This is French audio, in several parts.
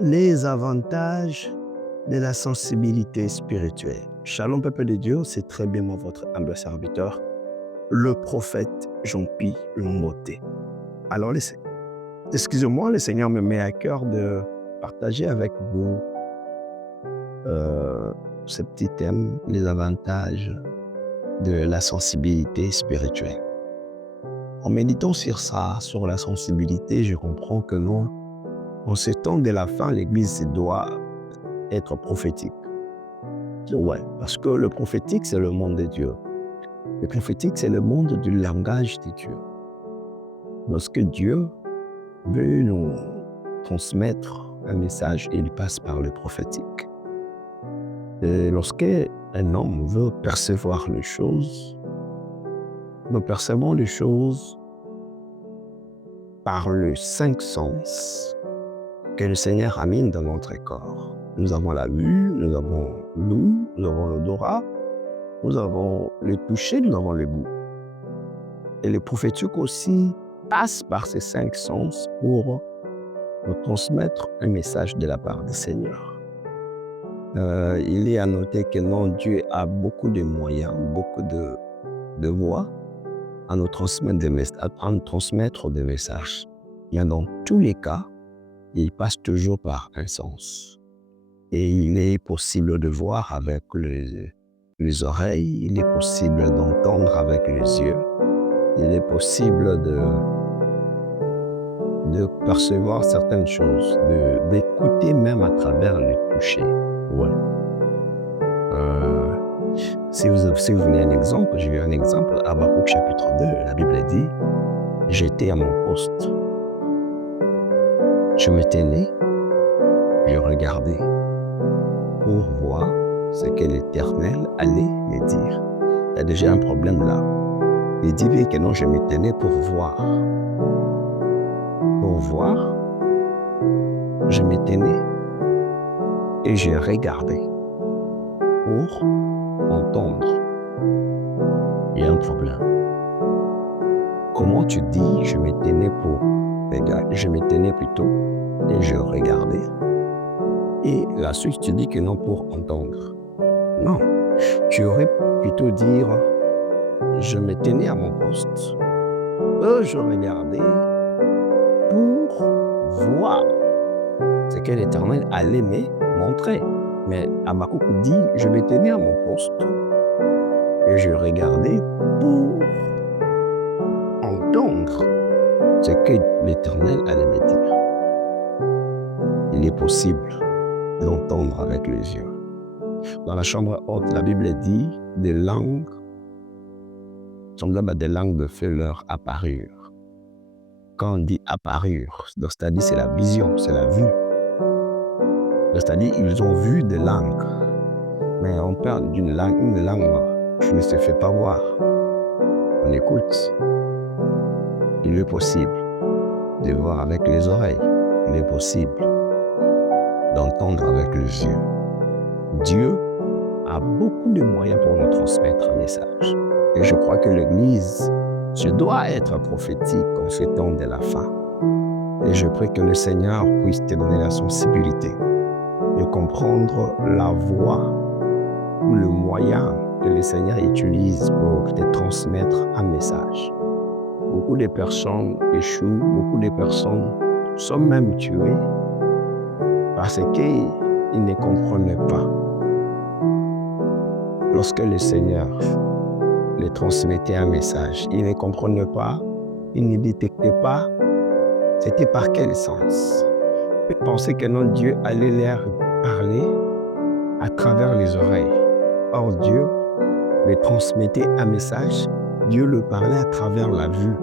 Les avantages de la sensibilité spirituelle. Shalom, peuple de Dieu, c'est très bien moi, votre humble serviteur, le prophète Jean-Pi Lomboté. Alors, excusez-moi, le Seigneur me met à cœur de partager avec vous ce petit thème, les avantages de la sensibilité spirituelle. En méditant sur ça, sur la sensibilité, je comprends que non, en ce temps de la fin, l'Église doit être prophétique. Ouais, parce que le prophétique, c'est le monde de Dieu. Le prophétique, c'est le monde du langage de Dieu. Lorsque Dieu veut nous transmettre un message, il passe par le prophétique. Et lorsqu'un homme veut percevoir les choses, nous percevons les choses par les 5 sens que le Seigneur a mis dans notre corps. Nous avons la vue, nous avons l'ouïe, nous avons l'odorat, nous avons le toucher, nous avons le goût. Et le prophétique aussi passe par ces 5 sens pour nous transmettre un message de la part du Seigneur. Il est à noter que non, Dieu a beaucoup de moyens, beaucoup de voies à nous transmettre des messages. Et dans tous les cas, il passe toujours par un sens. Et il est possible de voir avec les oreilles, il est possible d'entendre avec les yeux, il est possible de percevoir certaines choses, d'écouter même à travers le toucher. Ouais. Si vous voulez un exemple, j'ai eu un exemple, Habakkuk chapitre 2, la Bible dit « J'étais à mon poste, je me tenais, je regardais pour voir ce que l'Éternel allait me dire. » Il y a déjà un problème là. Il dit bien que non, je me tenais pour voir. Pour voir, je me tenais et je regardais pour entendre. Il y a un problème. Comment tu dis je me tenais pour regarder, je me tenais plutôt et je regardais. Et la suite tu dis que non pour entendre. Non, tu aurais plutôt dire je me tenais à mon poste, je regardais pour voir ce que l'Éternel allait me montrer. Mais Habakkuk dit, je me tenais à mon poste et je regardais pour entendre ce que l'Éternel allait me dire. Il est possible d'entendre avec les yeux. Dans la chambre haute, la Bible dit, des langues semblables à des langues de feu leur apparurent. Quand on dit apparurent, c'est-à-dire c'est la vision, c'est la vue. C'est-à-dire ils ont vu des langues. Mais on parle d'une langue, une langue qui ne se fait pas voir. On écoute. Il est possible de voir avec les oreilles. Il est possible d'entendre avec les yeux. Dieu a beaucoup de moyens pour nous transmettre un message. Et je crois que l'Église doit être prophétique en ce temps de la fin. Et je prie que le Seigneur puisse te donner la sensibilité de comprendre la voie ou le moyen que le Seigneur utilise pour te transmettre un message. Beaucoup de personnes échouent, beaucoup de personnes sont même tuées parce qu'ils ne comprennent pas. Lorsque le Seigneur les transmettait un message, ils ne comprenaient pas, ils ne détectaient pas c'était par quel sens. Ils pensaient que non, Dieu allait leur parler à travers les oreilles. Or, Dieu les transmettait un message, Dieu le parlait à travers la vue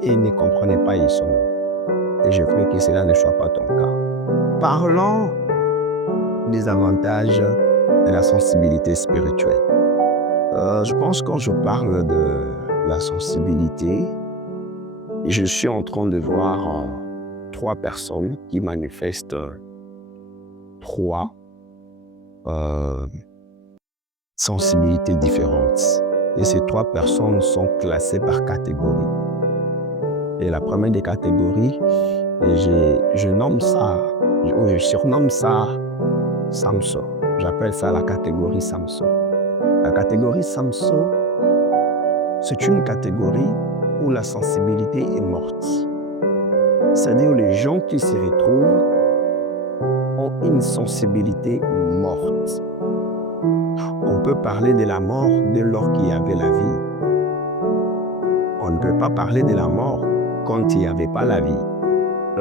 et ils ne comprenaient pas son nom. Et je prie que cela ne soit pas ton cas. Parlons des avantages de la sensibilité spirituelle. Je pense que quand je parle de la sensibilité, je suis en train de voir 3 personnes qui manifestent 3 sensibilités différentes. Et ces 3 personnes sont classées par catégorie. Et la première des catégories, Et je nomme ça, ou je surnomme ça Samson. J'appelle ça la catégorie Samson. La catégorie Samson, c'est une catégorie où la sensibilité est morte. C'est-à-dire les gens qui s'y retrouvent ont une sensibilité morte. On peut parler de la mort dès lors qu'il y avait la vie. On ne peut pas parler de la mort quand il n'y avait pas la vie.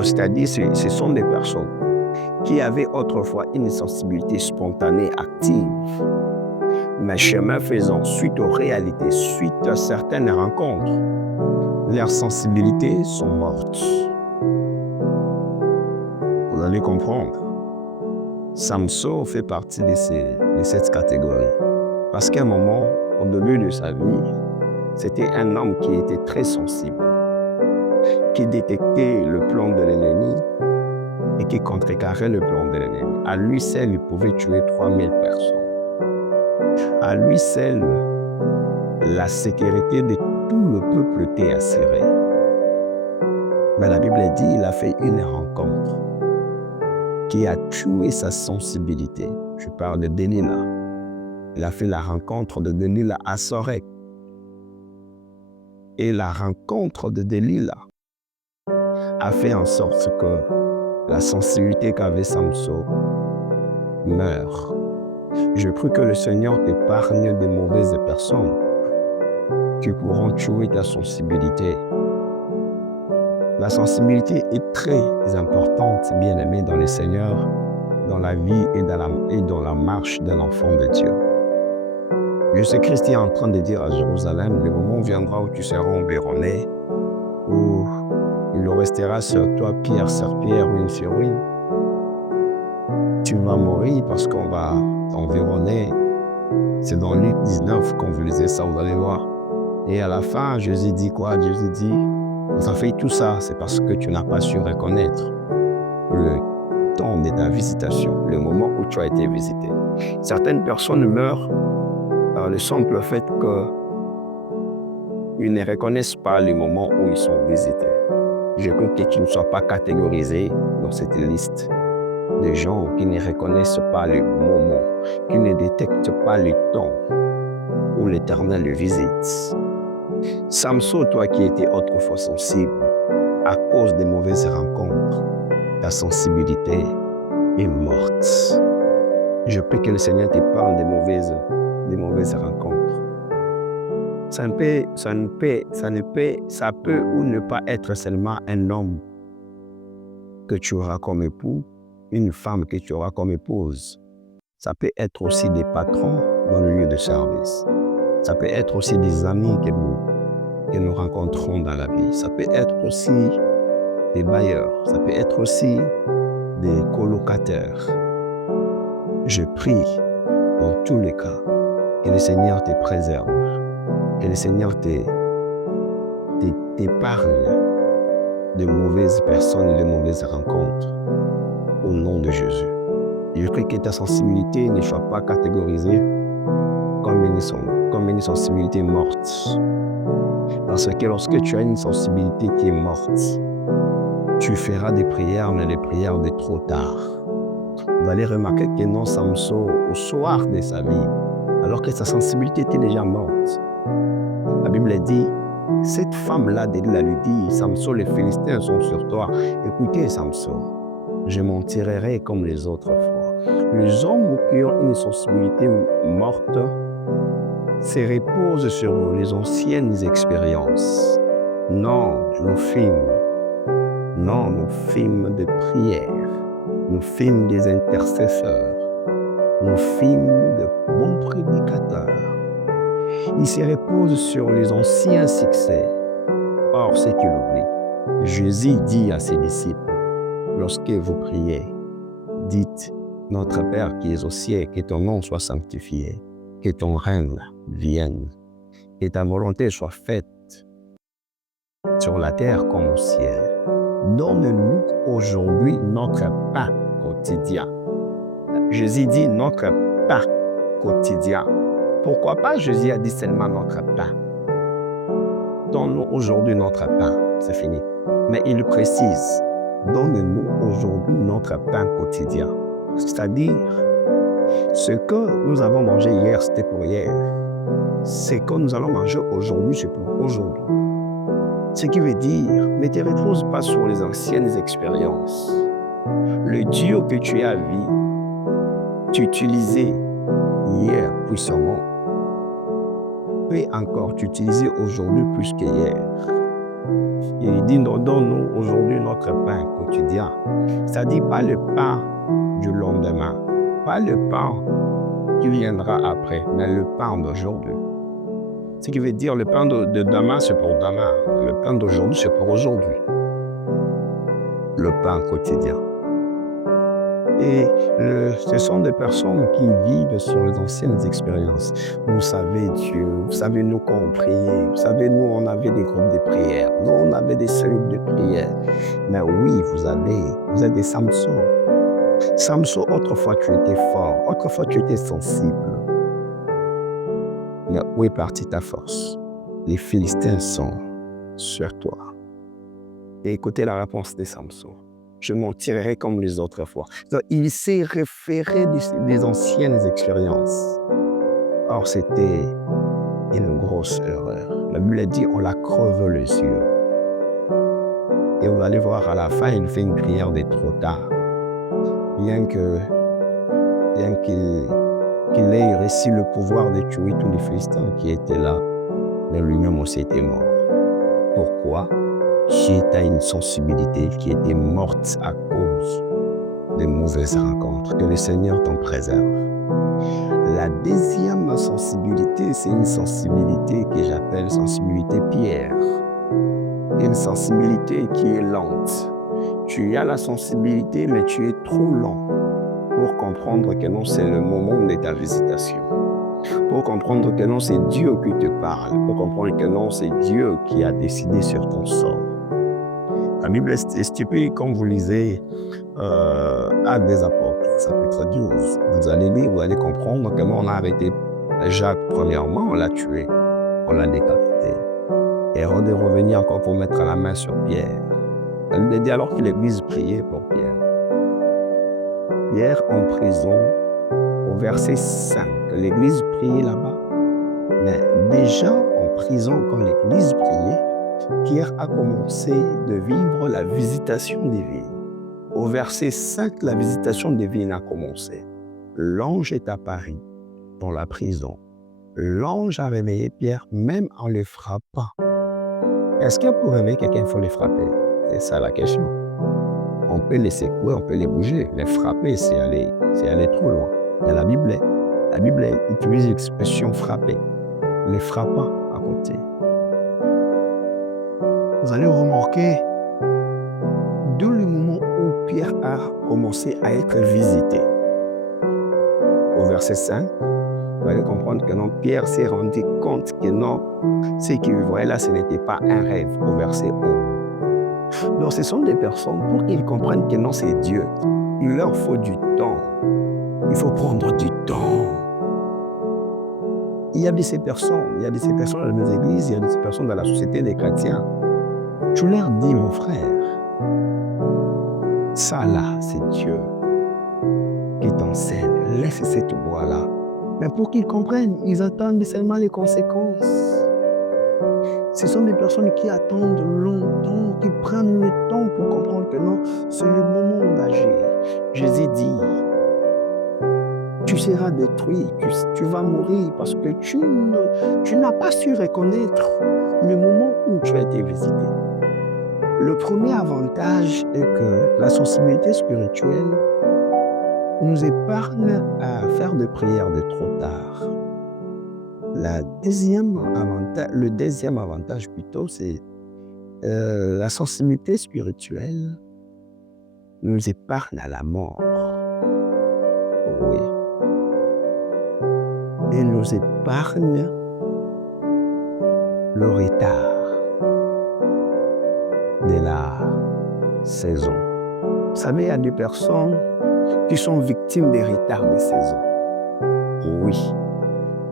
C'est-à-dire ce sont des personnes qui avaient autrefois une sensibilité spontanée, active. Mais chemin faisant, suite aux réalités, suite à certaines rencontres, leurs sensibilités sont mortes. Vous allez comprendre. Samson fait partie de cette catégorie. Parce qu'à un moment, au début de sa vie, c'était un homme qui était très sensible, qui détectait le plan de l'ennemi et qui contrecarrait le plan de l'ennemi. À lui seul, il pouvait tuer 3000 personnes. À lui seul, la sécurité de tout le peuple était assurée. Mais la Bible dit qu'il a fait une rencontre qui a tué sa sensibilité. Je parle de Delilah. Il a fait la rencontre de Delilah à Sorek. Et la rencontre de Delilah a fait en sorte que la sensibilité qu'avait Samson meurt. Je prie que le Seigneur t'épargne des mauvaises personnes qui pourront tuer ta sensibilité. La sensibilité est très importante, bien-aimé dans le Seigneur, dans la vie et dans la marche d'un enfant de Dieu. Jésus-Christ est en train de dire à Jérusalem, le moment viendra où tu seras environné, où il restera sur toi pierre sur pierre, ruine sur ruine. Tu vas mourir parce qu'on va t'environner. C'est dans Luc 19 qu'on vous lisait ça, vous allez voir. Et à la fin, Jésus dit quoi? Jésus dit, on a fait tout ça, c'est parce que tu n'as pas su reconnaître le temps de ta visitation, le moment où tu as été visité. Certaines personnes meurent par le simple fait qu'ils ne reconnaissent pas le moment où ils sont visités. Je veux que tu ne sois pas catégorisé dans cette liste de gens qui ne reconnaissent pas le moment, qui ne détectent pas le temps où l'Éternel le visite. Samson, toi qui étais autrefois sensible, à cause des mauvaises rencontres, ta sensibilité est morte. Je prie que le Seigneur te parle des mauvaises rencontres. Ça peut ou ne pas être seulement un homme que tu auras comme époux, une femme que tu auras comme épouse. Ça peut être aussi des patrons dans le lieu de service. Ça peut être aussi des amis que nous rencontrons dans la vie. Ça peut être aussi des bailleurs. Ça peut être aussi des colocataires. Je prie dans tous les cas que le Seigneur te préserve, que le Seigneur t'épargne de mauvaises personnes et de mauvaises rencontres. Au nom de Jésus. Je prie que ta sensibilité ne soit pas catégorisée comme une sensibilité morte. Parce que lorsque tu as une sensibilité qui est morte, tu feras des prières, mais des prières de trop tard. Vous allez remarquer que non, Samson, au soir de sa vie, alors que sa sensibilité était déjà morte, la Bible dit, cette femme-là, Delilah lui dit, Samson, les Philistins sont sur toi. Écoutez, Samson, je m'en tirerai comme les autres fois. Les hommes qui ont une sensibilité morte se reposent sur les anciennes expériences. Non, nous fîmes des prières, nous fîmes des intercesseurs, nous fîmes de bons prédicateurs. Ils se reposent sur les anciens succès. Or, c'est qu'ils oublient. Jésus dit à ses disciples, lorsque vous priez, dites, notre Père qui es aux cieux, que ton nom soit sanctifié, que ton règne vienne, que ta volonté soit faite sur la terre comme au ciel. Donne-nous aujourd'hui notre pain quotidien. Jésus dit notre pain quotidien. Pourquoi pas Jésus a dit seulement notre pain? Donne-nous aujourd'hui notre pain, c'est fini. Mais il précise, donne-nous aujourd'hui notre pain quotidien. C'est-à-dire, ce que nous avons mangé hier, c'était pour hier. Ce que nous allons manger aujourd'hui, c'est pour aujourd'hui. Ce qui veut dire, ne te repose pas sur les anciennes expériences. Le Dieu que tu as vu, tu utilisais hier puissamment, peut encore t'utiliser aujourd'hui plus qu'hier. Il dit, donne-nous aujourd'hui notre pain quotidien. C'est-à-dire pas le pain du lendemain, pas le pain qui viendra après, mais le pain d'aujourd'hui. Ce qui veut dire le pain de demain, c'est pour demain. Le pain d'aujourd'hui, c'est pour aujourd'hui. Le pain quotidien. Et ce sont des personnes qui vivent sur les anciennes expériences. Vous savez Dieu, vous savez nous quand on priait, vous savez nous on avait des groupes de prière, nous on avait des cellules de prière. Mais oui, vous êtes des Samson. Samson, autrefois tu étais fort, autrefois tu étais sensible. Mais où est partie ta force? Les Philistins sont sur toi. Et écoutez la réponse de Samson. Je m'en tirerai comme les autres fois. Donc, il s'est référé des anciennes expériences. Or, c'était une grosse erreur. La Bible dit, on l'a crevé les yeux. Et vous allez voir, à la fin, il fait une prière de trop tard. Bien qu'il ait réussi le pouvoir de tuer tous les Philistins qui étaient là, mais lui-même aussi était mort. Pourquoi? Suite à une sensibilité qui était morte à cause de mauvaises rencontres. Que le Seigneur t'en préserve. La deuxième sensibilité, c'est une sensibilité que j'appelle sensibilité Pierre. Une sensibilité qui est lente. Tu as la sensibilité, mais tu es trop lent pour comprendre que non, c'est le moment de ta visitation. Pour comprendre que non, c'est Dieu qui te parle. Pour comprendre que non, c'est Dieu qui a décidé sur ton sort. La Bible est stupide quand vous lisez Actes des Apôtres, chapitre 12. Vous allez lire, vous allez comprendre comment on a arrêté Jacques. Premièrement, on l'a tué, on l'a décapité. Hérode est revenu encore pour mettre la main sur Pierre. La Bible dit alors que l'Église priait pour Pierre. Pierre en prison, au verset 5, l'Église priait là-bas. Mais déjà en prison, quand l'Église priait, Pierre a commencé de vivre la visitation divine. Au verset 5, la visitation divine a commencé. L'ange est apparu dans la prison. L'ange a réveillé Pierre même en le frappant. Est-ce que pour réveiller quelqu'un, il faut le frapper? C'est ça la question. On peut les secouer, on peut les bouger. Les frapper, c'est aller trop loin. Mais la Bible utilise l'expression frapper. Les frappant à côté. Vous allez remarquer, dès le moment où Pierre a commencé à être visité, au verset 5, vous allez comprendre que non, Pierre s'est rendu compte que non, ce qu'il voyait là, ce n'était pas un rêve, au verset 11. Donc, ce sont des personnes, pour qu'ils comprennent que non, c'est Dieu, il leur faut du temps. Il faut prendre du temps. Il y a de ces personnes dans les églises, il y a de ces personnes dans la société des chrétiens. Tu leur dis, mon frère, ça là, c'est Dieu qui t'enseigne. Laisse cette voie-là. Mais pour qu'ils comprennent, ils attendent seulement les conséquences. Ce sont des personnes qui attendent longtemps, qui prennent le temps pour comprendre que non, c'est le moment d'agir. Jésus dit, tu seras détruit, tu vas mourir parce que tu n'as pas su reconnaître le moment où tu as été visité. Le premier avantage est que la sensibilité spirituelle nous épargne à faire des prières de trop tard. Le deuxième avantage plutôt, c'est la sensibilité spirituelle nous épargne à la mort. Oui. Et nous épargne le retard de la saison. Vous savez, il y a des personnes qui sont victimes des retards de saison. Oui.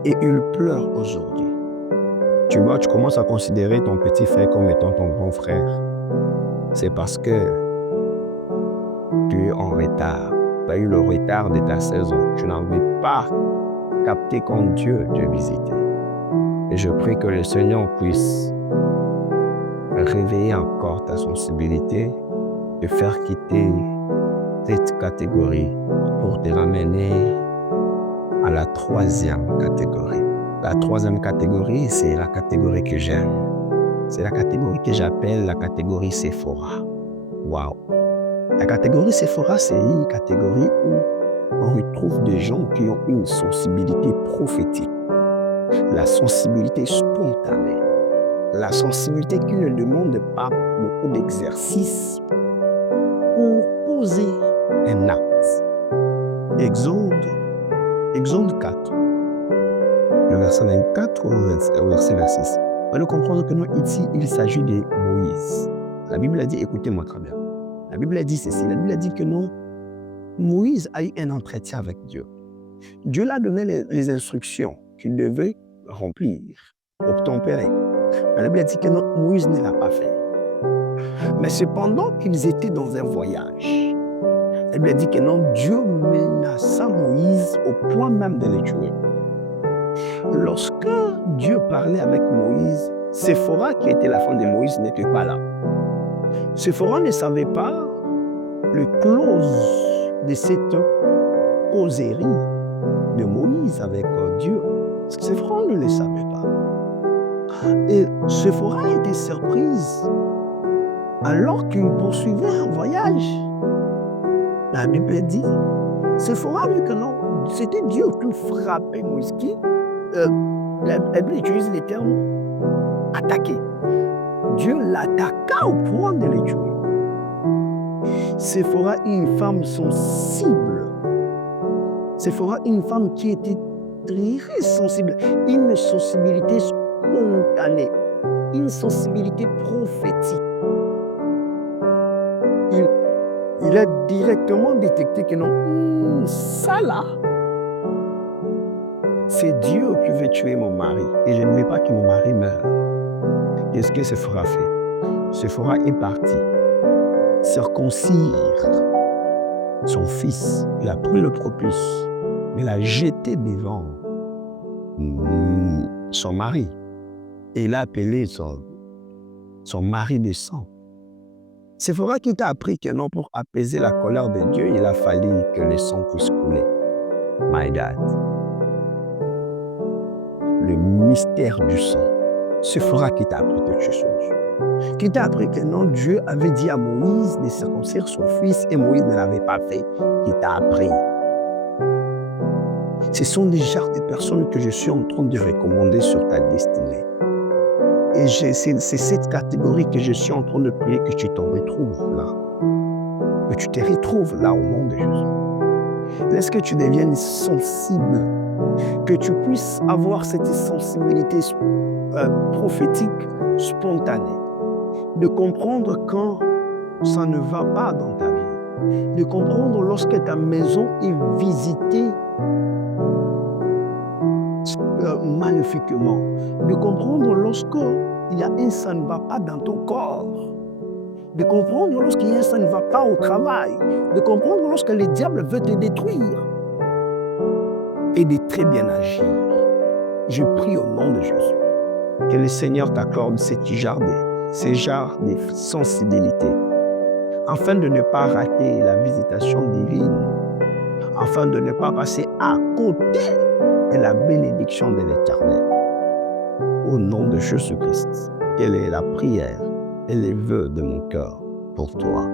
Et ils pleurent aujourd'hui. Tu vois, tu commences à considérer ton petit frère comme étant ton grand frère. C'est parce que tu es en retard. Tu as eu le retard de ta saison. Tu n'avais pas capté quand Dieu te visitait. Et je prie que le Seigneur puisse réveiller encore ta sensibilité, te faire quitter cette catégorie pour te ramener à la troisième catégorie. La troisième catégorie, c'est la catégorie que j'aime. C'est la catégorie que j'appelle la catégorie Sephora. Waouh! La catégorie Sephora, c'est une catégorie où on retrouve des gens qui ont une sensibilité prophétique, la sensibilité spontanée, la sensibilité qui ne demande pas beaucoup d'exercice pour poser un acte. Exode 4, le verset 24 au verset 26. On va comprendre que non, ici, il s'agit de Moïse. La Bible a dit, écoutez-moi très bien. La Bible a dit ceci, la Bible a dit que non, Moïse a eu un entretien avec Dieu. Dieu lui a donné les instructions qu'il devait remplir, obtempérer. La Bible a dit que non, Moïse ne l'a pas fait. Mais cependant qu'ils étaient dans un voyage, la Bible a dit que non, Dieu menaça Moïse au point même de le tuer. Lorsque Dieu parlait avec Moïse, Sephora, qui était la femme de Moïse, n'était pas là. Sephora ne savait pas le clause de cette causerie de Moïse avec Dieu. Parce que Sephora ne le savait pas. Et Sephora était surprise alors qu'il poursuivait un voyage. La Bible dit, Sephora vu que non, c'était Dieu qui frappait Moïse. La Bible utilise les termes attaquer. Dieu l'attaqua au point de le tuer. Sephora est une femme sensible. Sephora est une femme qui était très sensible. Une sensibilité spontanée. Une sensibilité prophétique. Il a directement détecté que non, ça là, c'est Dieu qui veut tuer mon mari. Et je ne veux pas que mon mari meure. Qu'est-ce que Sephora fait? Sephora est parti circoncire son fils. Il a pris le prépuce, mais l'a jeté devant son mari. Et il a appelé son mari de sang. Sephora qui t'a appris que non, pour apaiser la colère de Dieu, il a fallu que le sang puisse couler. My God. Le mystère du sang. Sephora qui t'a appris quelque chose. Qui t'a appris que non, Dieu avait dit à Moïse de circoncire son fils et Moïse ne l'avait pas fait. Qui t'a appris. Ce sont des genres de personnes que je suis en train de recommander sur ta destinée. Et c'est cette catégorie que je suis en train de prier que tu t'en retrouves là. Que tu te retrouves là au nom de Jésus. Laisse que tu deviennes sensible. Que tu puisses avoir cette sensibilité prophétique spontanée. De comprendre quand ça ne va pas dans ta vie. De comprendre lorsque ta maison est visitée maléfiquement. De comprendre lorsqu'il y a un ça ne va pas dans ton corps. De comprendre lorsqu'il y a un ça ne va pas au travail. De comprendre lorsque le diable veut te détruire. Et de très bien agir. Je prie au nom de Jésus que le Seigneur t'accorde ces genres de sensibilité afin de ne pas rater la visitation divine, afin de ne pas passer à côté de la bénédiction de l'Éternel. Au nom de Jésus-Christ, quelle est la prière et les vœux de mon cœur pour toi.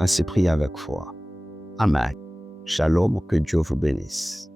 Ainsi prie avec foi. Amen. Shalom, que Dieu vous bénisse.